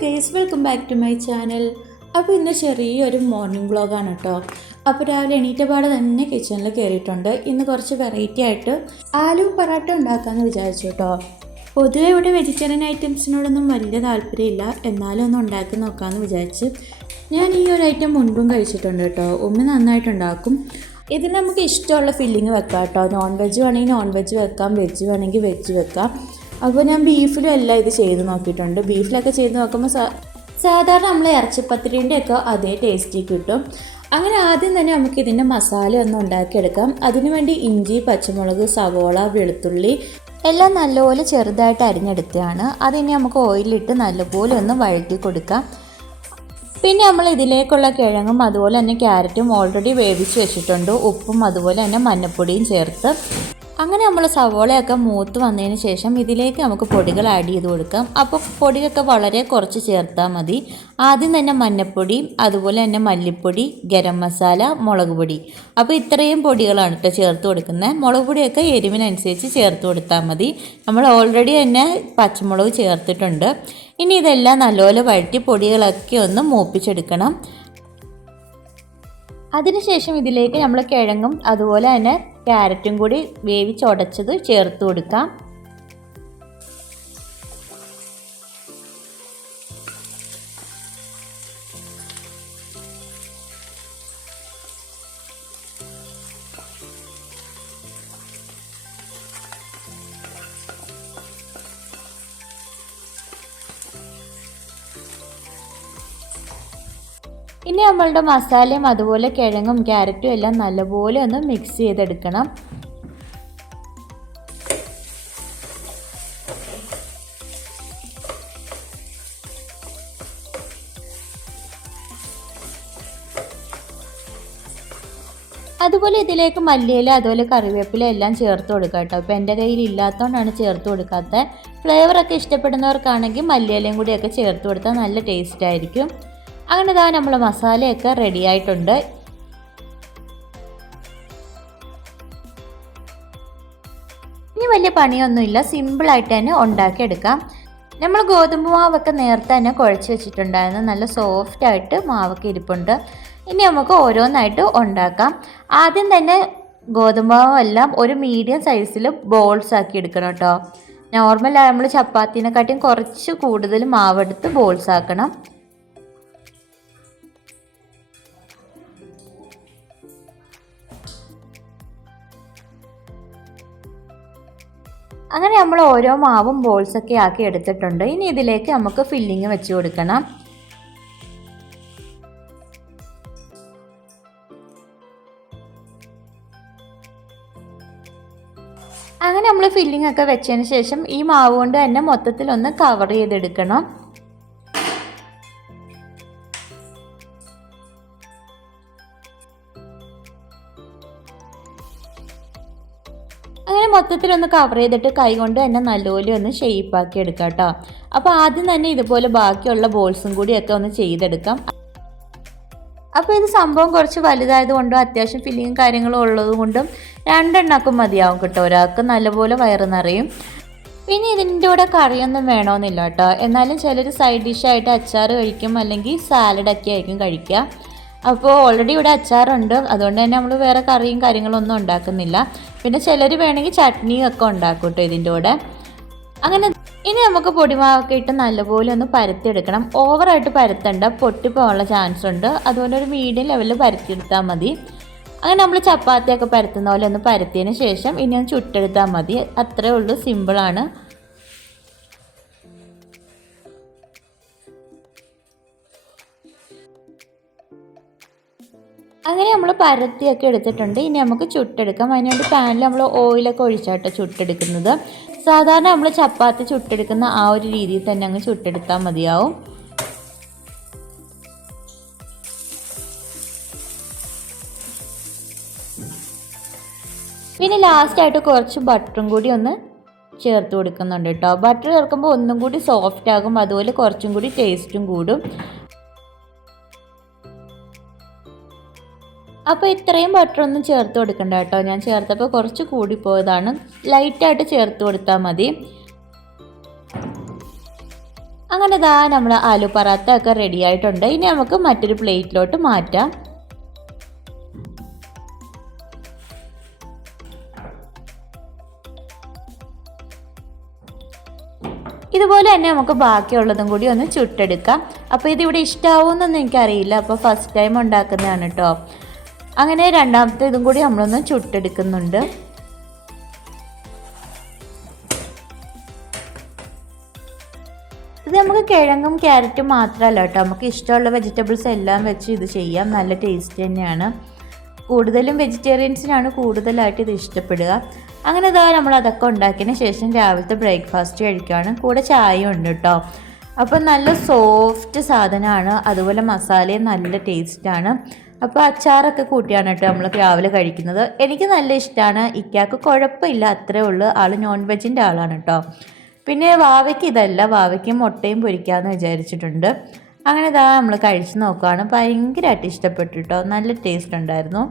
Guys, welcome back to my channel. അപ്പോൾ ഇന്ന് ചെറിയൊരു മോർണിംഗ് വ്ളോഗാണ് കേട്ടോ. അപ്പോൾ രാവിലെ എണീറ്റപാടെ തന്നെ കിച്ചണിൽ കയറിയിട്ടുണ്ട്. ഇന്ന് കുറച്ച് വെറൈറ്റി ആയിട്ട് ആലു പറാട്ട ഉണ്ടാക്കാമെന്ന് വിചാരിച്ചു കേട്ടോ. പൊതുവെ ഇവിടെ വെജിറ്റേറിയൻ ഐറ്റംസിനോടൊന്നും വലിയ താല്പര്യമില്ല, എന്നാലും ഒന്ന് ഉണ്ടാക്കി നോക്കാമെന്ന് വിചാരിച്ച്. ഞാൻ ഈ ഒരു ഐറ്റം മുൻപും കഴിച്ചിട്ടുണ്ട് കേട്ടോ. ഉമ്മ നന്നായിട്ടുണ്ടാക്കും. ഇതിന് നമുക്ക് ഇഷ്ടമുള്ള ഫില്ലിങ് വെക്കാം കേട്ടോ. നോൺ വെജ് വേണമെങ്കിൽ നോൺ വെജ് വെക്കാം, വെജ് വേണമെങ്കിൽ വെജ് വെക്കാം. അപ്പോൾ ഞാൻ ബീഫിലും എല്ലാം ഇത് ചെയ്ത് നോക്കിയിട്ടുണ്ട്. ബീഫിലൊക്കെ ചെയ്ത് നോക്കുമ്പോൾ സാധാരണ നമ്മൾ ഇറച്ചിപ്പത്തിരിൻ്റെ ഒക്കെ അതേ ടേസ്റ്റി കിട്ടും. അങ്ങനെ ആദ്യം തന്നെ നമുക്ക് ഇതിൻ്റെ മസാല ഒന്ന് ഉണ്ടാക്കിയെടുക്കാം. അതിനുവേണ്ടി ഇഞ്ചി, പച്ചമുളക്, സവോള, വെളുത്തുള്ളി എല്ലാം നല്ലപോലെ ചെറുതായിട്ട് അരിഞ്ഞെടുത്തതാണ്. അതിനി നമുക്ക് ഓയിലിട്ട് നല്ലപോലെ ഒന്ന് വഴറ്റി കൊടുക്കാം. പിന്നെ നമ്മൾ ഇതിലേക്കുള്ള കിഴങ്ങും അതുപോലെ തന്നെ ക്യാരറ്റും ഓൾറെഡി വേവിച്ച് വെച്ചിട്ടുണ്ട്. ഉപ്പും അതുപോലെ തന്നെ മഞ്ഞൾപ്പൊടിയും ചേർത്ത് അങ്ങനെ നമ്മൾ സവോളയൊക്കെ മൂത്ത് വന്നതിന് ശേഷം ഇതിലേക്ക് നമുക്ക് പൊടികൾ ആഡ് ചെയ്ത് കൊടുക്കാം. അപ്പോൾ പൊടിയൊക്കെ വളരെ കുറച്ച് ചേർത്താൽ മതി. ആദ്യം തന്നെ മഞ്ഞൾപ്പൊടി, അതുപോലെ തന്നെ മല്ലിപ്പൊടി, ഗരം മസാല, മുളക് പൊടി. അപ്പോൾ ഇത്രയും പൊടികളാണ് കേട്ടോ ചേർത്ത് കൊടുക്കുന്നത്. മുളക് പൊടിയൊക്കെ എരിവിനനുസരിച്ച് ചേർത്ത് കൊടുത്താൽ മതി. നമ്മൾ ഓൾറെഡി തന്നെ പച്ചമുളക് ചേർത്തിട്ടുണ്ട്. ഇനി ഇതെല്ലാം നല്ലപോലെ വഴറ്റി പൊടികളൊക്കെ ഒന്ന് മൂപ്പിച്ചെടുക്കണം. അതിനുശേഷം ഇതിലേക്ക് നമ്മൾ കിഴങ്ങും അതുപോലെ തന്നെ ക്യാരറ്റും കൂടി വേവിച്ചുടച്ചത് ചേർത്ത് കൊടുക്കാം. ഇനി നമ്മളുടെ മസാലയും അതുപോലെ കിഴങ്ങും ക്യാരറ്റും എല്ലാം നല്ലപോലെ ഒന്ന് മിക്സ് ചെയ്തെടുക്കണം. അതുപോലെ ഇതിലേക്ക് മല്ലിയില അതുപോലെ കറിവേപ്പില എല്ലാം ചേർത്ത് കൊടുക്കാം കേട്ടോ. അപ്പോൾ എൻ്റെ കയ്യിൽ ഇല്ലാത്തതുകൊണ്ടാണ് ചേർത്ത് കൊടുക്കാത്തത്. ഫ്ലേവറൊക്കെ ഇഷ്ടപ്പെടുന്നവർക്കാണെങ്കിൽ മല്ലിയിലയും കൂടിയൊക്കെ ചേർത്ത് കൊടുത്താൽ നല്ല ടേസ്റ്റ് ആയിരിക്കും. അങ്ങനെ ഇതാ നമ്മൾ മസാലയൊക്കെ റെഡി ആയിട്ടുണ്ട്. ഇനി വലിയ പണിയൊന്നുമില്ല, സിമ്പിളായിട്ട് തന്നെ ഉണ്ടാക്കിയെടുക്കാം. നമ്മൾ ഗോതമ്പ് മാവൊക്കെ നേരത്തെ തന്നെ കുഴച്ച് വെച്ചിട്ടുണ്ടായിരുന്നു. നല്ല സോഫ്റ്റായിട്ട് മാവൊക്കെ ഇരിപ്പുണ്ട്. ഇനി നമുക്ക് ഓരോന്നായിട്ട് ഉണ്ടാക്കാം. ആദ്യം തന്നെ ഗോതമ്പ് മാവെല്ലാം ഒരു മീഡിയം സൈസിൽ ബോൾസ് ആക്കി എടുക്കണം കേട്ടോ. നോർമൽ നമ്മൾ ചപ്പാത്തിനെക്കാട്ടിയും കുറച്ച് കൂടുതൽ മാവെടുത്ത് ബോൾസ് ആക്കണം. അങ്ങനെ നമ്മൾ ഓരോ മാവും ബോൾസൊക്കെ ആക്കി എടുത്തിട്ടുണ്ട്. ഇനി ഇതിലേക്ക് നമുക്ക് ഫില്ലിങ് വെച്ച് കൊടുക്കണം. അങ്ങനെ നമ്മൾ ഫില്ലിംഗ് ഒക്കെ വെച്ചതിന് ശേഷം ഈ മാവ് കൊണ്ട് തന്നെ മൊത്തത്തിലൊന്ന് കവർ ചെയ്തെടുക്കണം. അങ്ങനെ മൊത്തത്തിലൊന്ന് കവർ ചെയ്തിട്ട് കൈ കൊണ്ട് തന്നെ നല്ലപോലെ ഒന്ന് ഷേപ്പാക്കി എടുക്കാം കേട്ടോ. അപ്പോൾ ആദ്യം തന്നെ ഇതുപോലെ ബാക്കിയുള്ള ബോൾസും കൂടിയൊക്കെ ഒന്ന് ചെയ്തെടുക്കാം. അപ്പോൾ ഇത് സംഭവം കുറച്ച് വലുതായതുകൊണ്ടും അത്യാവശ്യം ഫില്ലിങ്ങും കാര്യങ്ങളും ഉള്ളതുകൊണ്ടും രണ്ടെണ്ണക്കും മതിയാവും കേട്ടോ. ഒരാൾക്ക് നല്ലപോലെ വയറ് നിറയും. പിന്നെ ഇതിൻ്റെ കൂടെ കറിയൊന്നും വേണമെന്നില്ല കേട്ടോ. എന്നാലും ചിലർ സൈഡ് ഡിഷായിട്ട് അച്ചാർ കഴിക്കും, അല്ലെങ്കിൽ സാലഡൊക്കെ ആയിരിക്കും കഴിക്കുക. അപ്പോൾ ഓൾറെഡി ഇവിടെ അച്ചാറുണ്ട്, അതുകൊണ്ട് തന്നെ നമ്മൾ വേറെ കറിയും കാര്യങ്ങളൊന്നും ഉണ്ടാക്കുന്നില്ല. പിന്നെ ചിലർ വേണമെങ്കിൽ ചട്നിയും ഒക്കെ ഉണ്ടാക്കും കേട്ടോ ഇതിൻ്റെ കൂടെ. അങ്ങനെ ഇനി നമുക്ക് പൊടിമാവൊക്കെ ഇട്ട് നല്ലപോലെ ഒന്ന് പരത്തിയെടുക്കണം. ഓവറായിട്ട് പരത്തണ്ട, പൊട്ടിപ്പോകാനുള്ള ചാൻസ് ഉണ്ട്. അതുകൊണ്ട് ഒരു മീഡിയം ലെവലിൽ പരത്തിയെടുത്താൽ മതി. അങ്ങനെ നമ്മൾ ചപ്പാത്തിയൊക്കെ പരത്തുന്ന പോലെ ഒന്ന് പരത്തിയതിന് ശേഷം ഇനി ഒന്ന് ചുട്ടെടുത്താൽ മതി. അത്രേ ഉള്ളൂ, സിമ്പിളാണ്. അങ്ങനെ നമ്മൾ പരത്തിയൊക്കെ എടുത്തിട്ടുണ്ട്. ഇനി നമുക്ക് ചുട്ടെടുക്കാം. അതിനുവേണ്ടി പാനിൽ നമ്മൾ ഓയിലൊക്കെ ഒഴിച്ചാട്ടോ ചുട്ടെടുക്കുന്നത്. സാധാരണ നമ്മൾ ചപ്പാത്തി ചുട്ടെടുക്കുന്ന ആ ഒരു രീതിയിൽ തന്നെ അങ്ങ് ചുട്ടെടുത്താൽ മതിയാവും. പിന്നെ ലാസ്റ്റായിട്ട് കുറച്ച് ബട്ടറും കൂടി ഒന്ന് ചേർത്ത് കൊടുക്കുന്നുണ്ട് കേട്ടോ. ബട്ടർ ചേർക്കുമ്പോൾ ഒന്നും കൂടി സോഫ്റ്റ് ആകും, അതുപോലെ കുറച്ചും കൂടി ടേസ്റ്റും കൂടും. അപ്പോൾ ഇത്രയും ബട്ടറൊന്നും ചേർത്ത് കൊടുക്കണ്ട കേട്ടോ. ഞാൻ ചേർത്തപ്പോൾ കുറച്ച് കൂടിപ്പോയതാണ്. ലൈറ്റായിട്ട് ചേർത്ത് കൊടുത്താൽ മതി. അങ്ങനെ ദാ നമ്മൾ ആലു പറാത്ത ഒക്കെ റെഡി ആയിട്ടുണ്ട്. ഇനി നമുക്ക് മറ്റൊരു പ്ലേറ്റിലോട്ട് മാറ്റാം. ഇതുപോലെ തന്നെ നമുക്ക് ബാക്കിയുള്ളതും കൂടി ഒന്ന് ചുട്ടെടുക്കാം. അപ്പോൾ ഇതിവിടെ ഇഷ്ടമാവുമെന്നൊന്നും എനിക്കറിയില്ല. അപ്പോൾ ഫസ്റ്റ് ടൈം ഉണ്ടാക്കുന്നതാണ് കേട്ടോ. അങ്ങനെ രണ്ടാമത്തെ ഇതും കൂടി നമ്മളൊന്ന് ചുട്ടെടുക്കുന്നുണ്ട്. ഇത് നമുക്ക് കിഴങ്ങും ക്യാരറ്റും മാത്രമല്ല കേട്ടോ, നമുക്ക് ഇഷ്ടമുള്ള വെജിറ്റബിൾസ് എല്ലാം വെച്ച് ഇത് ചെയ്യാം. നല്ല ടേസ്റ്റ് തന്നെയാണ്. കൂടുതലും വെജിറ്റേറിയൻസിനാണ് കൂടുതലായിട്ട് ഇത് ഇഷ്ടപ്പെടുക. അങ്ങനെ ഇതാ നമ്മൾ അതൊക്കെ ഉണ്ടാക്കിയതിന് ശേഷം രാവിലത്തെ ബ്രേക്ക്ഫാസ്റ്റ് കഴിക്കുകയാണ്. കൂടെ ചായ ഉണ്ട് കേട്ടോ. അപ്പം നല്ല സോഫ്റ്റ് സാധനമാണ്, അതുപോലെ മസാലയും നല്ല ടേസ്റ്റാണ്. അപ്പോൾ അച്ചാറൊക്കെ കൂട്ടിയാണ് കേട്ടോ നമ്മൾ രാവിലെ കഴിക്കുന്നത്. എനിക്ക് നല്ല ഇഷ്ടമാണ്. ഇക്കാക്ക് കുഴപ്പമില്ല, അത്രേ ഉള്ളൂ. ആൾ നോൺ വെജിൻ്റെ ആളാണ് കേട്ടോ. പിന്നെ വാവയ്ക്ക് ഇതല്ല, വാവയ്ക്ക് മുട്ടയും പൊരിക്കാമെന്ന് വിചാരിച്ചിട്ടുണ്ട്. അങ്ങനെ ഇതാ നമ്മൾ കഴിച്ച് നോക്കുകയാണ്. ഭയങ്കരമായിട്ട് ഇഷ്ടപ്പെട്ടു കേട്ടോ, നല്ല ടേസ്റ്റ് ഉണ്ടായിരുന്നു.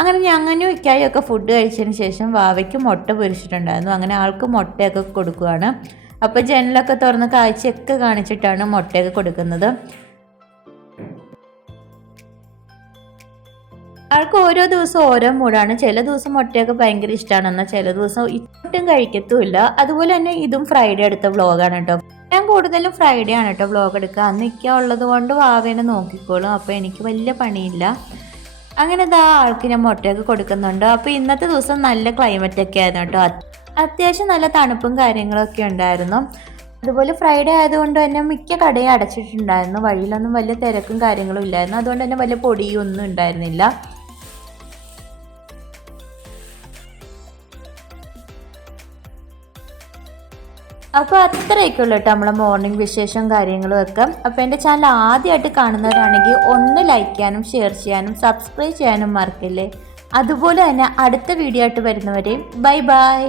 അങ്ങനെ ഞങ്ങനും ഇക്കായും ഒക്കെ ഫുഡ് കഴിച്ചതിന് ശേഷം വാവയ്ക്ക് മുട്ട പൊരിച്ചിട്ടുണ്ടായിരുന്നു. അങ്ങനെ ആൾക്ക് മുട്ടയൊക്കെ കൊടുക്കുകയാണ്. അപ്പോൾ ജനലൊക്കെ തുറന്ന് കാഴ്ചയൊക്കെ കാണിച്ചിട്ടാണ് മുട്ടയൊക്കെ കൊടുക്കുന്നത്. ആൾക്ക് ഓരോ ദിവസം ഓരോ മൂടാണ്. ചില ദിവസം മുട്ടയൊക്കെ ഭയങ്കര ഇഷ്ടമാണ്, എന്നാൽ ചില ദിവസം ഒട്ടും കഴിക്കത്തുമില്ല. അതുപോലെ തന്നെ ഇതും ഫ്രൈഡേ എടുത്ത വ്ളോഗാണ് കേട്ടോ. ഞാൻ കൂടുതലും ഫ്രൈഡേ ആണ് കേട്ടോ വ്ളോഗ് എടുക്കുക. അന്ന് ഇക്ക ഉള്ളത് കൊണ്ട് വാവേനെ നോക്കിക്കോളും, അപ്പോൾ എനിക്ക് വലിയ പണിയില്ല. അങ്ങനെ ഇതാ ആൾക്ക് ഞാൻ മുട്ടയൊക്കെ കൊടുക്കുന്നുണ്ട്. അപ്പോൾ ഇന്നത്തെ ദിവസം നല്ല ക്ലൈമറ്റൊക്കെ ആയിരുന്നു കേട്ടോ. അത്യാവശ്യം നല്ല തണുപ്പും കാര്യങ്ങളൊക്കെ ഉണ്ടായിരുന്നു. അതുപോലെ ഫ്രൈഡേ ആയതുകൊണ്ട് തന്നെ മിക്ക കടയും അടച്ചിട്ടുണ്ടായിരുന്നു. വഴിയിലൊന്നും വലിയ തിരക്കും കാര്യങ്ങളും ഇല്ലായിരുന്നു. അതുകൊണ്ട് തന്നെ വലിയ പൊടിയൊന്നും ഉണ്ടായിരുന്നില്ല. അപ്പോൾ അത്രയൊക്കെ ഉള്ളൂ കേട്ടോ നമ്മളെ മോർണിംഗ് വിശേഷം കാര്യങ്ങളും ഒക്കെ. അപ്പോൾ എൻ്റെ ചാനൽ ആദ്യമായിട്ട് കാണുന്നവരാണെങ്കിൽ ഒന്ന് ലൈക്ക് ചെയ്യാനും ഷെയർ ചെയ്യാനും സബ്സ്ക്രൈബ് ചെയ്യാനും മറക്കില്ലേ. അതുപോലെ തന്നെ അടുത്ത വീഡിയോ ആയിട്ട് വരുന്നവരെയും ബൈ ബൈ.